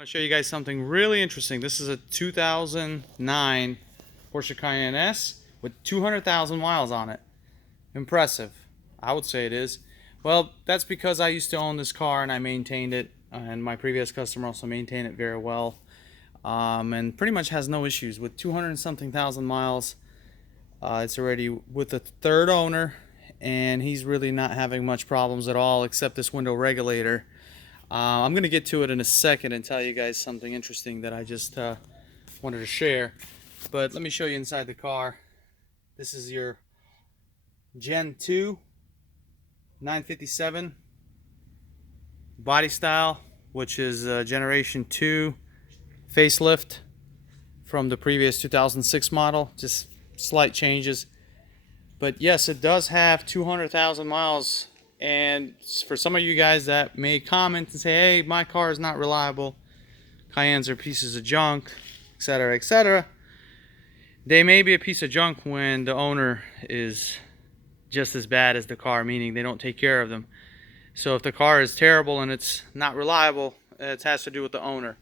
Want to show you guys something really interesting. This is a 2009 Porsche Cayenne S with 200,000 miles on it. Impressive. I would say it is. Well, that's because I used to own this car and I maintained it, and my previous customer also maintained it very well, and pretty much has no issues. With 200 and something thousand miles, it's already with the third owner, and he's really not having much problems at all except this window regulator. I'm going to get to it in a second and tell you guys something interesting that I just wanted to share. But let me show you inside the car. This is your Gen 2 957 body style, which is Generation 2 facelift from the previous 2006 model. Just slight changes. But yes, it does have 200,000 miles. And for some of you guys that may comment and say, hey, my car is not reliable, Cayennes are pieces of junk, etc., etc., they may be a piece of junk when the owner is just as bad as the car, meaning they don't take care of them. So if the car is terrible and it's not reliable, it has to do with the owner.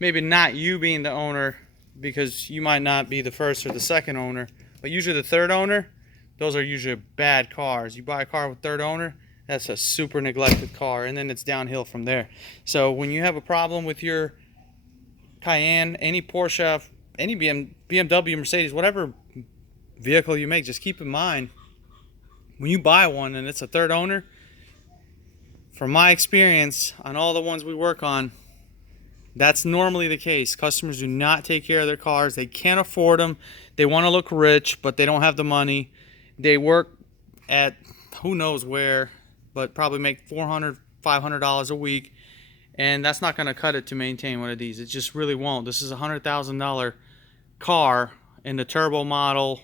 Maybe not you being the owner, because you might not be the first or the second owner, but usually the third owner, those are usually bad cars. You buy a car with third owner, that's a super neglected car, and then it's downhill from there. So when you have a problem with your Cayenne, any Porsche, any BMW, Mercedes, whatever vehicle you make, just keep in mind, when you buy one and it's a third owner, from my experience on all the ones we work on, that's normally the case. Customers do not take care of their cars. They can't afford them. They want to look rich, but they don't have the money. They work at who knows where, but probably make $400, $500 a week, and that's not going to cut it to maintain one of these. It just really won't. This is a $100,000 car in the turbo model,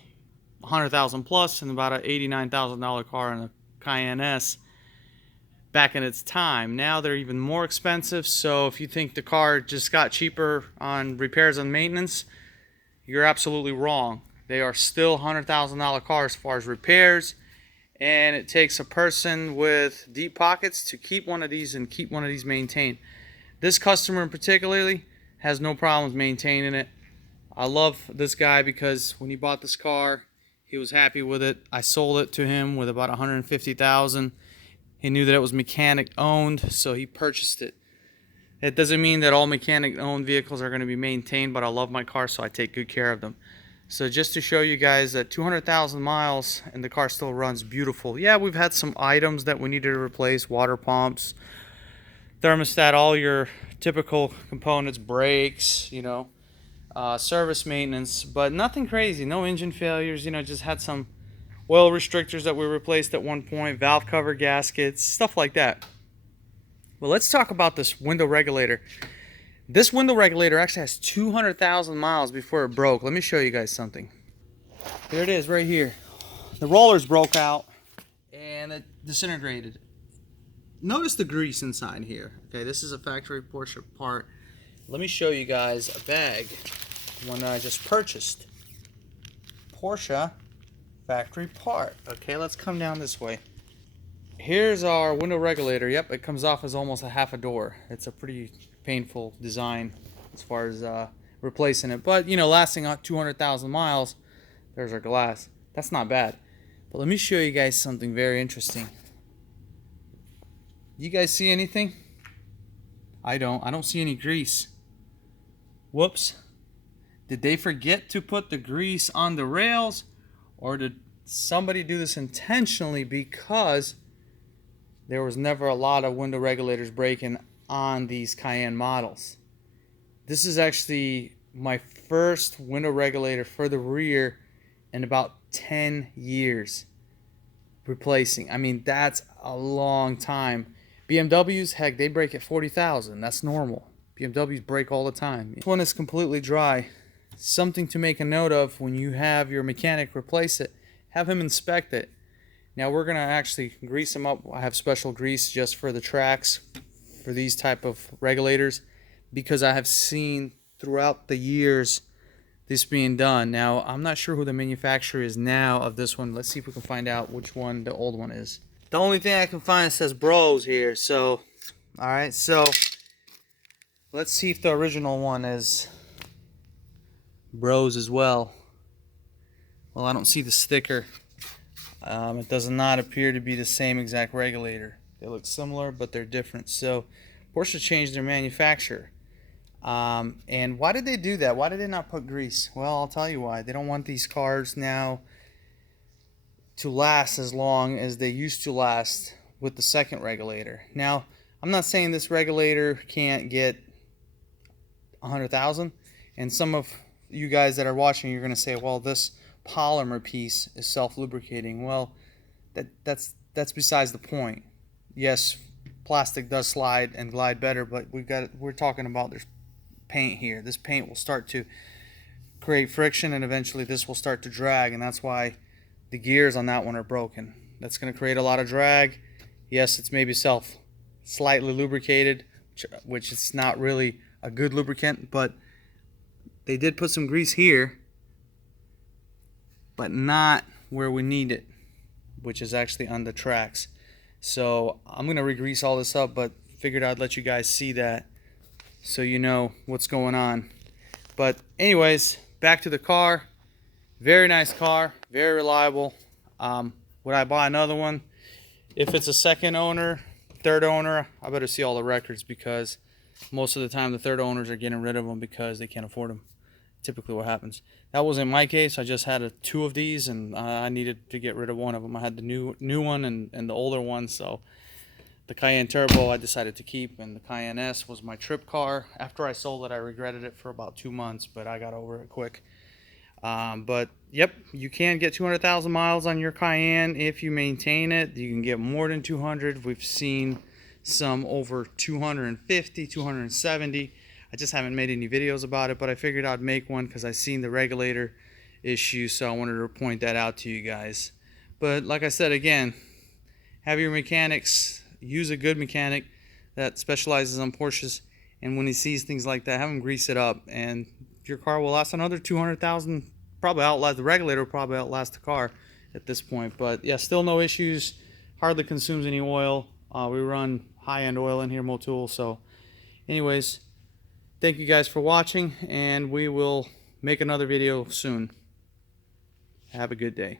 100,000 plus, and about an $89,000 car in a Cayenne S back in its time. Now they're even more expensive, so if you think the car just got cheaper on repairs and maintenance, you're absolutely wrong. They are still $100,000 cars as far as repairs, and it takes a person with deep pockets to keep one of these and keep one of these maintained. This customer in particularly has no problems maintaining it. I love this guy because when he bought this car, he was happy with it. I sold it to him with about $150,000. He knew that it was mechanic owned, so he purchased it. It doesn't mean that all mechanic owned vehicles are going to be maintained, but I love my car, so I take good care of them. So just to show you guys that 200,000 miles and the car still runs beautiful. Yeah, we've had some items that we needed to replace, water pumps, thermostat, all your typical components, brakes, service maintenance, but nothing crazy, no engine failures, just had some oil restrictors that we replaced at one point, valve cover gaskets, stuff like that. Well, let's talk about this window regulator. This window regulator actually has 200,000 miles before it broke. Let me show you guys something. Here it is right here. The rollers broke out and it disintegrated. Notice the grease inside here. Okay, this is a factory Porsche part. Let me show you guys a bag, one that I just purchased. Porsche factory part. Okay, let's come down this way. Here's our window regulator. Yep, it comes off as almost a half a door. It's a pretty painful design as far as replacing it, but lasting out 200,000 miles. There's our glass. That's not bad. But let me show you guys something very interesting. You guys see anything? I don't see any grease. Whoops. Did they forget to put the grease on the rails, or did somebody do this intentionally because there was never a lot of window regulators breaking on these Cayenne models? This is actually my first window regulator for the rear in about 10 years replacing. I mean, that's a long time. BMWs, heck, they break at 40,000. That's normal. BMWs break all the time. This one is completely dry. Something to make a note of when you have your mechanic replace it, have him inspect it. Now we're going to actually grease them up. I have special grease just for the tracks for these type of regulators, because I have seen throughout the years this being done. Now I'm not sure who the manufacturer is now of this one. Let's see if we can find out which one the old one is. The only thing I can find says Bros here. So alright, so Let's see if the original one is bros as well. Well, I don't see the sticker. It does not appear to be the same exact regulator. They look similar, but they're different. So Porsche changed their manufacturer. And why did they do that? Why did they not put grease? Well, I'll tell you why. They don't want these cars now to last as long as they used to last with the second regulator. Now, I'm not saying this regulator can't get 100,000, and some of you guys that are watching, you're going to say, well, this polymer piece is self-lubricating. Well, that's besides the point. Yes, plastic does slide and glide better, but we're talking about there's paint here. This paint will start to create friction, and eventually this will start to drag, and that's why the gears on that one are broken. That's going to create a lot of drag. Yes, it's maybe slightly lubricated, which it's not really a good lubricant, but they did put some grease here, but not where we need it, which is actually on the tracks. So I'm going to re-grease all this up, but figured I'd let you guys see that so you know what's going on. But anyways, back to the car. Very nice car, very reliable. Would I buy another one? If it's a second owner, third owner, I better see all the records, because most of the time the third owners are getting rid of them because they can't afford them. Typically what happens. That wasn't my case. I just had two of these, and I needed to get rid of one of them. I had the new one and the older one, so the Cayenne Turbo I decided to keep, and the Cayenne S was my trip car. After I sold it, I regretted it for about 2 months, but I got over it quick. But yep, you can get 200,000 miles on your Cayenne if you maintain it. You can get more than 200. We've seen some over 250, 270. I just haven't made any videos about it, but I figured I'd make one because I seen the regulator issue, so I wanted to point that out to you guys. But like I said, again, have your mechanics use a good mechanic that specializes on Porsches, and when he sees things like that, have him grease it up, and your car will last another 200,000. Probably outlast the regulator, will probably outlast the car at this point. But yeah, still no issues. Hardly consumes any oil. We run high-end oil in here, Motul. So anyways, thank you guys for watching, and we will make another video soon. Have a good day.